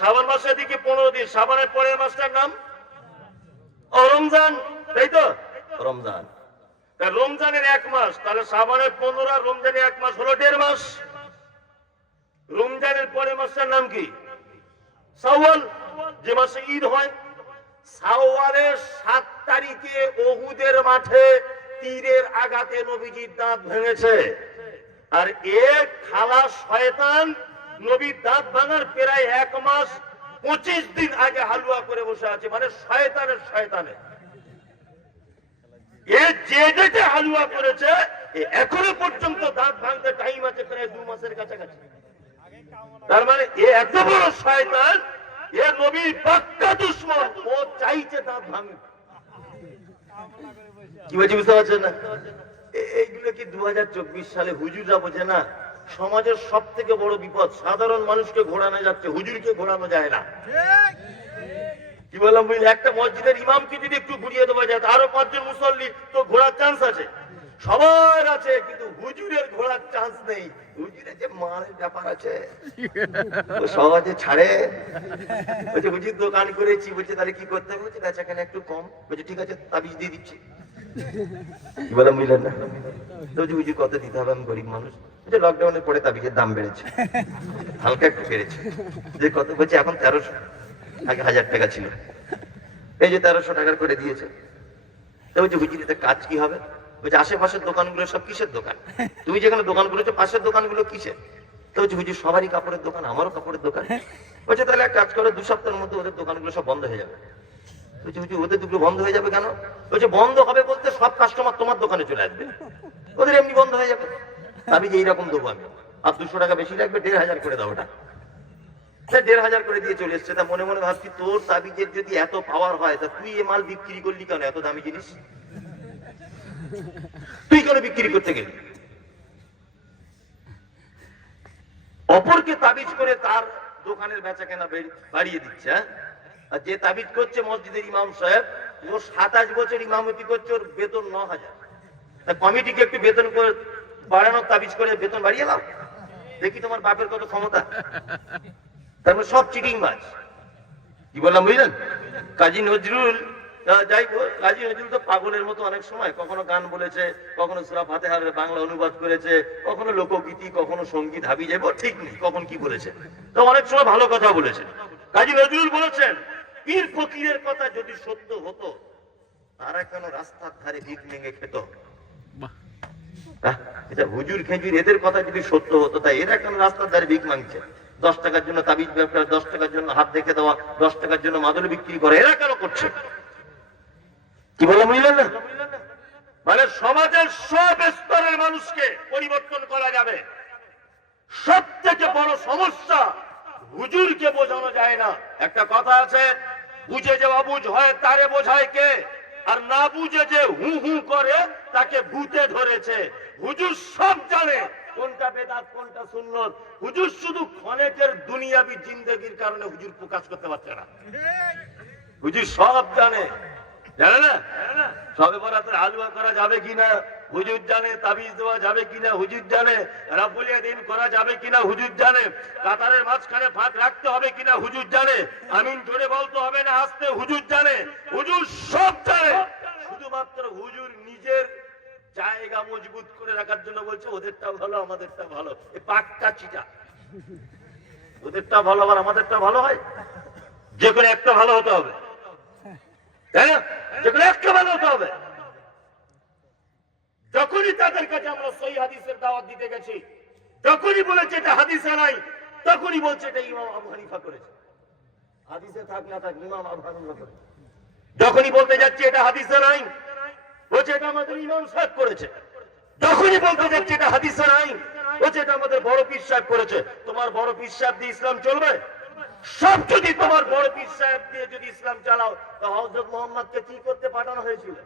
শ্রাবণ মাসের দিকে পনেরো দিন শ্রাবণের পরের মাসটার নাম? রমজান তাই তো? রমজান। রমজানের এক মাস তাহলে শ্রাবণের পনেরো আর রমজানের এক মাস হলো দেড় মাস। রমজানের পরের মাসটার নাম কি? সাওয়াল যে মাসে ঈদ হয়। সাওয়ালের সাত তারিখে ওহুদের মাঠে তীরের আঘাতে নবীজির দাঁত ভেঙেছে। আর এ খালা শয়তান নবীর দাঁত ভাঙার প্রায় এক মাস পঁচিশ দিন আগে হালুয়া করে বসে আছে মানে শয়তানের শয়তানে। এ যে ডেটে হালুয়া করেছে এখনও পর্যন্ত দাঁত ভাঙতে টাইম আছে প্রায় দু মানে এ এত বড় চাইছে কি এইগুলো কি হাজার চব্বিশ সালে হুজুরা বোঝে না? সমাজের সব থেকে বড় বিপদ, সাধারণ মানুষকে ঘোরানো যাচ্ছে, হুজুরকে ঘোরানো যায় না। কি বললাম বুঝলি? একটা মসজিদের ইমামকে যদি একটু ঘুরিয়ে দেওয়া যায়, আরও পাঁচজন মুসল্লি, তো ঘোরার চান্স আছে। সবার আছে, কিন্তু হুজুরের ঘোরার চান্স নেই। হুজুরের যে মারের ব্যাপার আছে, ও সহজে ছাড়ে। বলছে, হুজুর দোকান করেছি। বলছে, তাহলে কি করতে হবে? বলছে, বেচাকেনা একটু কম। বলছে, ঠিক আছে, তাবিজ দিয়ে দিচ্ছি। বললাম বুঝলেন না? তো হুজুর কত দিতে হবে? আমি গরিব মানুষ। বলছে লকডাউনের পরে তাবিজের দাম বেড়েছে। হালকা একটু বেড়েছে। যে কত বলছে এখন তেরোশো। আগে হাজার টাকা ছিল। এই যে তেরোশো টাকার করে দিয়েছে। তো বলছে হুজুর কাজ কি হবে? বলছে আশেপাশের দোকানগুলো সব কিসের দোকান? তুমি যেখানে দোকান করেছ পাশের দোকানগুলো কিসের? তো বলছে হুজুর সবারই কাপড়ের দোকান আমারও কাপড়ের দোকান। বলছে তাহলে এক কাজ করো দু সপ্তাহের মধ্যে ওদের দোকানগুলো সব বন্ধ হয়ে যাবে। বলছে হুজুর ওদের দুটো বন্ধ হয়ে যাবে কেন? বলছে বন্ধ হবে বলতে সব কাস্টমার তোমার দোকানে চলে আসবে। ওদের এমনি বন্ধ হয়ে যাবে। আমি যে এইরকম দেবো আমি। আর দুশো টাকা বেশি লাগবে, দেড় হাজার করে দাও ওটা। দেড় হাজার করে দিয়ে চলে এসছে। তা মনে মনে ভাবছি, তোর তাবিজের যদি এত পাওয়ার হয়, তা তুই এ মাল বিক্রি করলি কেন? এত দামি জিনিস? তুই কেন বিক্রি করতে গেলি? অপরকে তাবিজ করে তার দোকানের বেচা কেনা বাড়িয়ে দিচ্ছে হ্যাঁ? আর যে তাবিজ করছে মসজিদের ইমাম সাহেব, ও সাতাশ বছর ইমামতি করছে, ওর বেতন ন হাজার। তা কমিটিকে একটু বেতন করে বাড়ানোর তাবিজ করে বেতন বাড়িয়ে নাও দেখি তোমার বাপের কত ক্ষমতা। তার মানে সব চিটিং মাছ। কি বললাম বুঝলেন? কাজী নজরুল যাই কাজী নজরুল তো পাগলের মতো অনেক সময়। কখনো গান বলেছে কখনো সুরা ফাতেহারের বাংলা অনুবাদ করেছে কখনো লোকগীতি কখনো সংগীত হাবি যাইব ঠিক নেই কখন কি বলেছে। তো অনেক সময় ভালো কথা বলেছে। কাজী নজরুল বলেছেন পীর ফকিরের কথা যদি সত্য হতো তারা কেন রাস্তার ধারে ভিক ভেঙে খেত? এটা হুজুর খেজুর এদের কথা যদি সত্য হতো তাই এরা কেন রাস্তার ধারে ভিক মাংছে? দশ টাকার জন্য তাবিজ ব্যবসা, দশ টাকার জন্য হাত দেখে দেওয়া, দশ টাকার জন্য মাদুর বিক্রি করে, এরা কেন করছে? কি বলে বুঝলেন না? মানে সমাজের সব স্তরের মানুষকে পরিবর্তন করা যাবে। সব থেকে বড় সমস্যা, হুজুরকে বোঝানো যায় না। একটা কথা আছে, বুঝে যে অবুঝ হয়, তারে বোঝায় কে? আর না বুঝে যে হু হু করে, তাকে ভূতে ধরেছে। হুজুর সব জানে কোনটা বেদাত, কোনটা সুন্নত। হুজুর শুধু ক্ষণেকের দুনিয়াবি জিন্দগির কারণে হুজুর প্রকাশ করতে পারছে না। হুজুর সব জানে। রাবুলিয়া দিন করা যাবে কিনা? হুজুর জানে কাতারের মাঝখানে ফাঁক রাখতে হবে কিনা? হুজুর জানে বলতে হবে না আসতে হুজুর জানে। হুজুর সব জানে। শুধুমাত্র হুজুর নিজের জায়গা মজবুত করে রাখার জন্য বলছে, ওদেরটা ভালো, আমাদেরটা ভালো। পাক্কা চিটা। ওদেরটা ভালো আবার আমাদেরটা ভালো হয়? যে কোনো একটা ভালো হতে হবে। যখনই তাদের কাছে আমরা হাদিসের দিতে গেছি, যখনই বলেছে এটা তখনই বলছে এটা ইমাম করেছে। থাক না থাক, ইমাম যখনই বলতে যাচ্ছি এটা হাদিসে নাই আমাদের ইমাম সাহেব করেছে। যখনই বলতে যাচ্ছে এটা হাদিসে নাই ও এটা আমাদের বড় পীর সাহেব করেছে, তোমার বড় পীর সাহেব দিয়ে ইসলাম চলবে? সব যদি তোমার বড় পীর সাহেব দিয়ে যদি ইসলাম চালাও, তো হজরত মোহাম্মদকে কি করতে পাঠানো হয়েছিল?